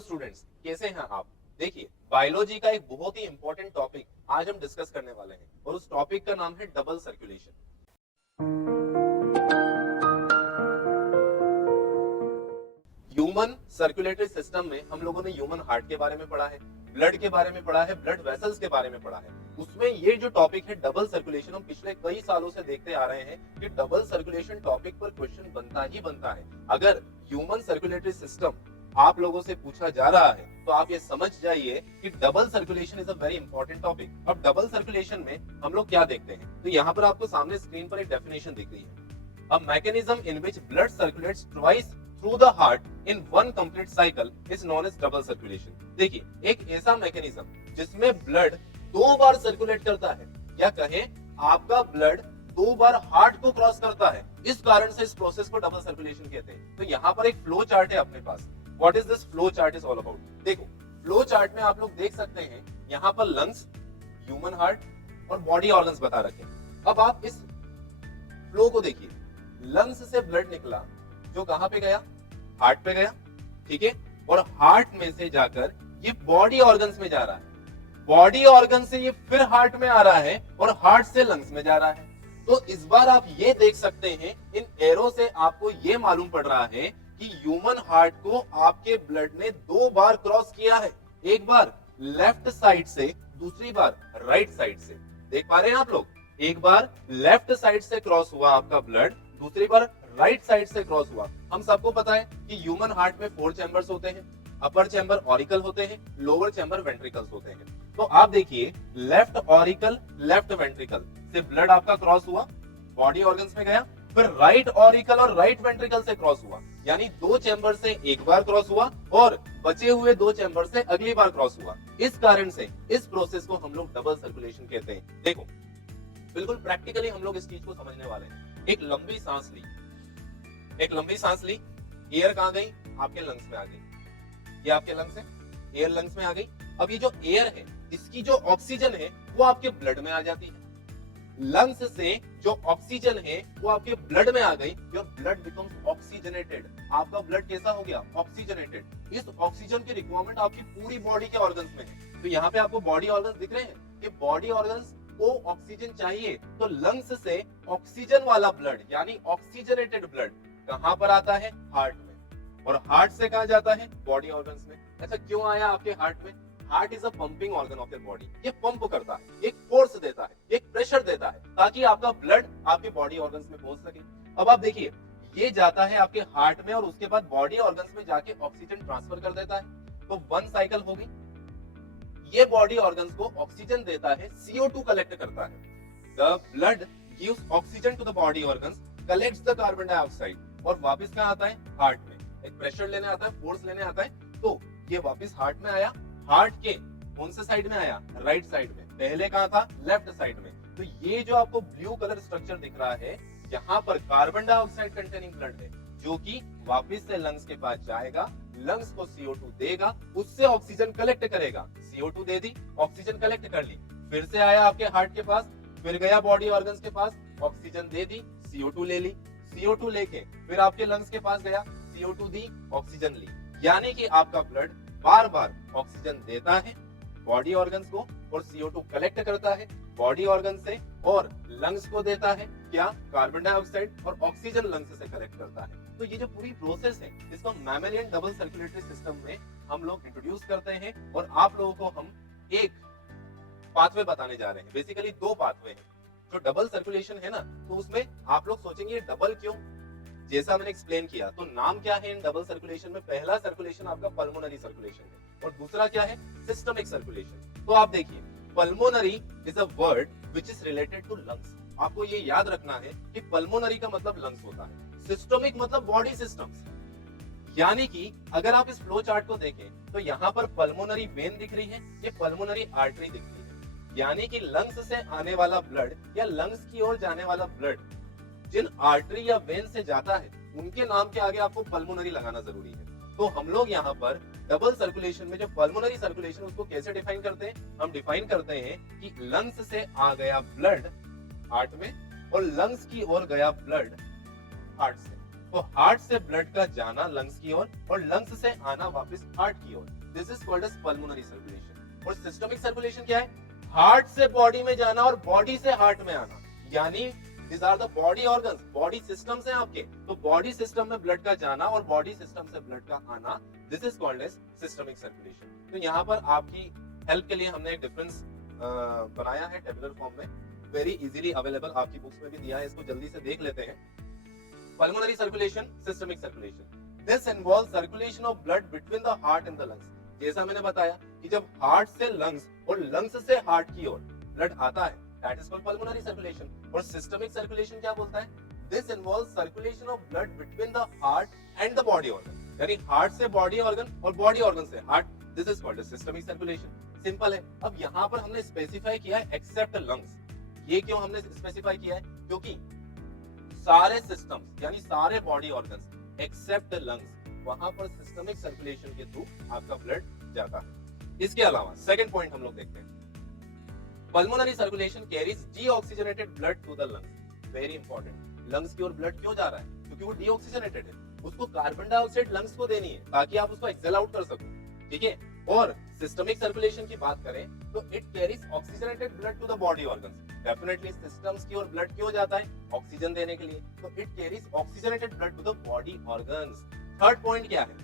Students, कैसे हैं आप? देखिए, बायोलॉजी का एक बहुत ही इंपॉर्टेंट टॉपिक आज हम डिस्कस करने वाले हैं और उस टॉपिक का नाम है double circulation. Human circulatory system में हम लोगों ने ह्यूमन हार्ट के बारे में पढ़ा है, ब्लड के बारे में पढ़ा है, ब्लड वेसल्स के बारे में पढ़ा है। उसमें ये जो टॉपिक है डबल सर्कुलेशन, हम पिछले कई सालों से देखते आ रहे हैं कि डबल सर्कुलेशन टॉपिक पर क्वेश्चन बनता ही बनता है। अगर ह्यूमन सर्कुलेटरी सिस्टम आप लोगों से पूछा जा रहा है तो आप ये समझ जाइए कि double circulation is a very important topic. अब डबल सर्कुलेशन में हम लोग क्या देखते हैं, तो यहाँ पर आपको सामने स्क्रीन पर एक डेफिनेशन दिख रही है। A mechanism in which blood circulates twice through the heart in one complete cycle is known as double circulation। देखिए, एक ऐसा मैकेनिज्म जिसमें ब्लड दो बार सर्कुलेट करता है, या कहें आपका ब्लड दो बार हार्ट को क्रॉस करता है, इस कारण से इस प्रोसेस को डबल सर्कुलेशन कहते हैं। तो यहाँ पर एक फ्लो चार्ट है अपने पास। What is this flow chart is all about? देखो, फ्लो चार्ट में आप लोग देख सकते हैं यहाँ पर लंग्स, ह्यूमन हार्ट और बॉडी ऑर्गन्स बता रखे हैं। अब आप इस फ्लो को देखिए, लंग्स से ब्लड निकला जो कहां पे गया, हार्ट पे गया, ठीक है, और हार्ट में से जाकर ये बॉडी ऑर्गन्स में जा रहा है, बॉडी ऑर्गन से ये फिर हार्ट में आ रहा है और हार्ट से लंग्स में जा रहा है। तो इस बार आप ये देख सकते हैं, इन एरो से आपको ये मालूम पड़ रहा है कि ह्यूमन हार्ट को आपके ब्लड ने दो बार क्रॉस किया है, एक बार लेफ्ट साइड से, दूसरी बार राइट साइड से। देख पा रहे हैं आप लोग? एक बार लेफ्ट साइड से क्रॉस हुआ आपका ब्लड, दूसरी बार राइट साइड से क्रॉस हुआ। हम सबको पता है कि ह्यूमन हार्ट में 4 चैम्बर्स होते हैं, अपर चैम्बर ऑरिकल होते हैं, लोअर चैम्बर वेंट्रिकल्स होते हैं। तो आप देखिए, लेफ्ट ऑरिकल, लेफ्ट वेंट्रिकल से ब्लड आपका क्रॉस हुआ, बॉडी ऑर्गन्स में गया, फिर राइट ऑरिकल और राइट वेंट्रिकल से क्रॉस हुआ, यानी 2 चैम्बर से एक बार क्रॉस हुआ और बचे हुए 2 चैम्बर से अगली बार क्रॉस हुआ। इस कारण से इस प्रोसेस को हम लोग डबल सर्कुलेशन कहते हैं। देखो, बिल्कुल प्रैक्टिकली हम लोग इस चीज को समझने वाले हैं। एक लंबी सांस ली, एक लंबी सांस ली, एयर कहां गई? आपके लंग्स में आ गई। ये आपके लंग्स है, एयर लंग्स में आ गई। अब ये जो एयर है, इसकी जो ऑक्सीजन है वो आपके ब्लड में आ जाती है। लंग्स से जो ऑक्सीजन है वो आपके ब्लड में आ गई, योर ब्लड बिकम्स ऑक्सीजनेटेड। आपका ब्लड कैसा हो गया? ऑक्सीजनेटेड। इस ऑक्सीजन की रिक्वायरमेंट आपकी पूरी बॉडी के ऑर्गन्स में है। तो यहाँ पे आपको बॉडी ऑर्गन्स दिख रहे हैं कि बॉडी ऑर्गन्स को ऑक्सीजन चाहिए, तो लंग्स से ऑक्सीजन वाला ब्लड यानी ऑक्सीजनेटेड ब्लड कहां पर आता है? हार्ट में। और हार्ट से कहां जाता है? बॉडी ऑर्गन्स में। ऐसा क्यों आया आपके हार्ट में? Heart is a pumping organ of your body. ये पंप करता है, एक फोर्स देता है, एक प्रेशर देता है, ताकि आपका ब्लड आपके बॉडी ऑर्गन्स में पहुंच सके। अब आप देखिए, ये जाता है आपके हार्ट में और उसके बाद बॉडी ऑर्गन्स में जाके ऑक्सीजन ट्रांसफर कर देता है। तो 1 साइकिल हो गई। ये बॉडी ऑर्गन्स को ऑक्सीजन देता है, CO2 कलेक्ट करता है। The blood gives oxygen to the body organs, collects the carbon dioxide और वापस कहां आता है? हार्ट में। एक प्रेशर लेने आता है, फोर्स लेने आता है, तो ये वापस हार्ट में आया। हार्ट के कौन से साइड में आया? राइट साइड में। पहले कहां था? लेफ्ट साइड में। तो ये जो आपको ब्लू कलर स्ट्रक्चर दिख रहा है, यहाँ पर कार्बन डाइऑक्साइड कंटेनिंग ब्लड है, जो कि वापस से लंग्स के पास जाएगा, लंग्स को CO2 देगा, उससे ऑक्सीजन कलेक्ट करेगा। CO2 दे दी, ऑक्सीजन कलेक्ट कर ली, फिर से आया आपके हार्ट के पास, फिर गया बॉडी ऑर्गन्स के पास, ऑक्सीजन दे दी, CO2 ले ली, CO2 लेके फिर आपके लंग्स के पास गया, CO2 दी, ऑक्सीजन ली। यानी कि आपका ब्लड बार बार ऑक्सीजन देता है बॉडी ऑर्गन्स को और CO2 कलेक्ट करता है बॉडी ऑर्गन से और लंग्स को देता है क्या? कार्बन डाइऑक्साइड, और ऑक्सीजन लंग्स से कलेक्ट करता है। तो ये जो पूरी प्रोसेस है, इसको मैमेलियन डबल सर्कुलेटरी सिस्टम में हम लोग इंट्रोड्यूस करते हैं और आप लोगों को हम एक पाथवे बताने जा रहे हैं। बेसिकली 2 पाथवे हैं। जो डबल सर्कुलेशन है ना, तो उसमें आप लोग सोचेंगे डबल क्यों? जैसा मैंने एक्सप्लेन किया, तो नाम क्या है इन डबल सर्कुलेशन में? पहला सर्कुलेशन आपका पल्मोनरी सर्कुलेशन है और दूसरा क्या है? Systemic circulation. तो आप देखिए, pulmonary is a word which is related to lungs. आपको ये याद रखना है कि पल्मोनरी का मतलब लंग्स होता है, सिस्टमिक मतलब बॉडी सिस्टम्स। यानी कि अगर आप इस फ्लो चार्ट को देखें तो यहाँ पर पल्मोनरी वेन दिख रही है, ये पल्मोनरी आर्टरी दिख रही है। यानी कि लंग्स से आने वाला ब्लड या लंग्स की ओर जाने वाला ब्लड जिन आर्टरी या वेन से जाता है, उनके नाम के आगे आपको पल्मोनरी लगाना जरूरी है। तो हम लोग यहाँ पर डबल सर्कुलेशन में जो पल्मोनरी सर्कुलेशन, उसको कैसे डिफाइन करते हैं? हम डिफाइन करते हैं कि लंग्स से आ गया ब्लड हार्ट में और लंग्स की ओर गया ब्लड हार्ट से। तो हार्ट से ब्लड का जाना लंग्स की ओर और लंग्स से आना वापस हार्ट की ओर, this is called as pulmonary circulation. और सिस्टमिक सर्कुलेशन क्या है? हार्ट से बॉडी में जाना और बॉडी से हार्ट में आना, यानी these are the body organs, body systems हैं आपके। तो बॉडी सिस्टम में ब्लड का जाना और बॉडी सिस्टम से ब्लड का आना, this is called as systemic circulation. तो यहाँ पर आपकी हेल्प के लिए हमने एक डिफरेंस बनाया है टेबुलर फॉर्म में, वेरी इजीली अवेलेबल, आपकी बुक्स में भी दिया है, इसको जल्दी से देख लेते हैं। Pulmonary circulation, systemic circulation, this involve circulation of blood between the heart and the lungs. जैसा मैंने बताया कि जब हार्ट से लंग्स और लंग्स से हार्ट की ओर ब्लड आता है, that is called pulmonary circulation. और सिस्टमिक सर्कुलेशन क्या बोलता है? This involve circulation of blood between the heart and the body organ, यानी हार्ट से बॉडी ऑर्गन और बॉडी ऑर्गन से heart, this is called systemic circulation. Simple है। अब यहाँ पर हमने स्पेसिफाई किया है एक्सेप्ट लंग्स। ये क्यों हमने स्पेसिफाई किया है? क्योंकि सारे सिस्टम्स यानी सारे बॉडी ऑर्गन्स एक्सेप्ट लंग्स, वहां पर सिस्टमिक सर्कुलेशन के थ्रू आपका ब्लड जाता है। इसके अलावा सेकंड पॉइंट हम लोग देखते हैं, pulmonary circulation carries deoxygenated blood to the lungs. Very important. Lungs की ओर ब्लड क्यों जा रहा है? क्योंकि वो डीऑक्सीजनेटेड है, उसको कार्बन डाइऑक्साइड लंग्स को देनी है ताकि आप उसको एक्सेल आउट कर सको, ठीक है। और सिस्टमिक सर्कुलेशन की बात करें तो it carries oxygenated blood to the body organs. Definitely systems की ओर ब्लड क्यों जाता है? ऑक्सीजन देने के लिए। तो it carries oxygenated blood to the body organs. Third point क्या है?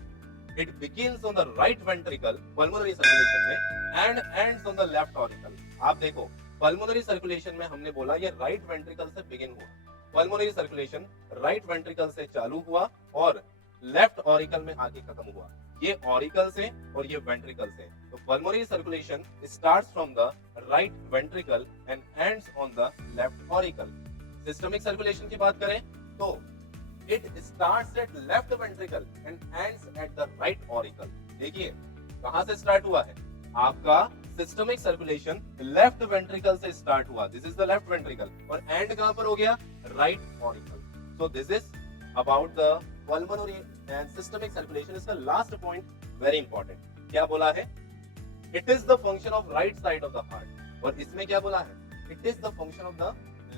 It begins on the right ventricle pulmonary circulation में and ends on the left auricle. आप देखो, पल्मोनरी सर्कुलेशन में हमने बोला ये राइट वेंट्रिकल से बिगिन हुआ, पल्मोनरी सर्कुलेशन राइट वेंट्रिकल से चालू हुआ और लेफ्ट ऑरिकल में आके खत्म हुआ, ये ऑरिकल से और ये वेंट्रिकल से। तो pulmonary circulation starts from the right ventricle and ends on the left auricle. Systemic circulation की बात करें तो it starts at left ventricle and ends at the right auricle. देखिए कहां से स्टार्ट हुआ है आपका सिस्टमिक सर्कुलेशन? लेफ्ट वेंट्रिकल से स्टार्ट हुआ, this is the left ventricle, और एंड कहां पर हो गया? Right auricle. So this is about the pulmonary and systemic circulation. इसका लास्ट पॉइंट वेरी इंपॉर्टेंट, क्या बोला है? It is the function of right side of the heart. और इसमें क्या बोला है? It is the function of the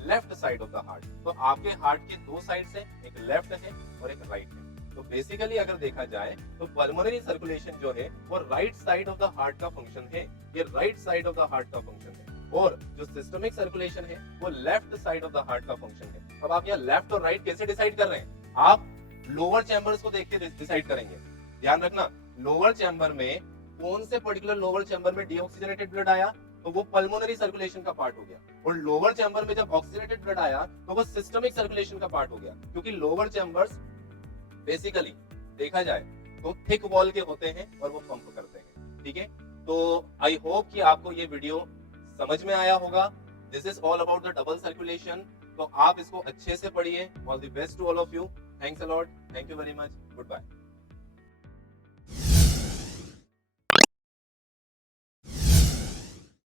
left side of the heart. तो आपके हार्ट के दो साइड्स है, एक लेफ्ट है और एक राइट है। तो बेसिकली अगर देखा जाए तो पल्मोनरी सर्कुलेशन जो है वो right side of the heart का फंक्शन है, ये right side of the heart का फंक्शन है। और जो सिस्टमिक सर्कुलेशन है वो left side of the heart का फंक्शन है। अब आप यहाँ लेफ्ट और राइट कैसे डिसाइड कर रहे हैं? आप लोअर चैम्बर्स को देख के डिसाइड करेंगे। ध्यान रखना, लोअर चैम्बर में कौन से पर्टिकुलर लोअर चैम्बर में डीऑक्सीजनेटेड ब्लड आया तो वो पल्मोनरी सर्कुलेशन का पार्ट हो गया, और लोअर चैम्बर में जब ऑक्सीजनेटेड ब्लड आया तो वो सिस्टमिक सर्कुलेशन का पार्ट हो गया, क्योंकि लोअर चैम्बर्स बेसिकली देखा जाए तो थिक वॉल के होते हैं और वो पंप करते हैं, ठीक है। तो आई होप कि आपको ये वीडियो समझ में आया होगा। This is all about the double circulation. तो आप इसको अच्छे से पढ़िए। All the best to all of you. Thanks a lot. Thank you very much. Good bye.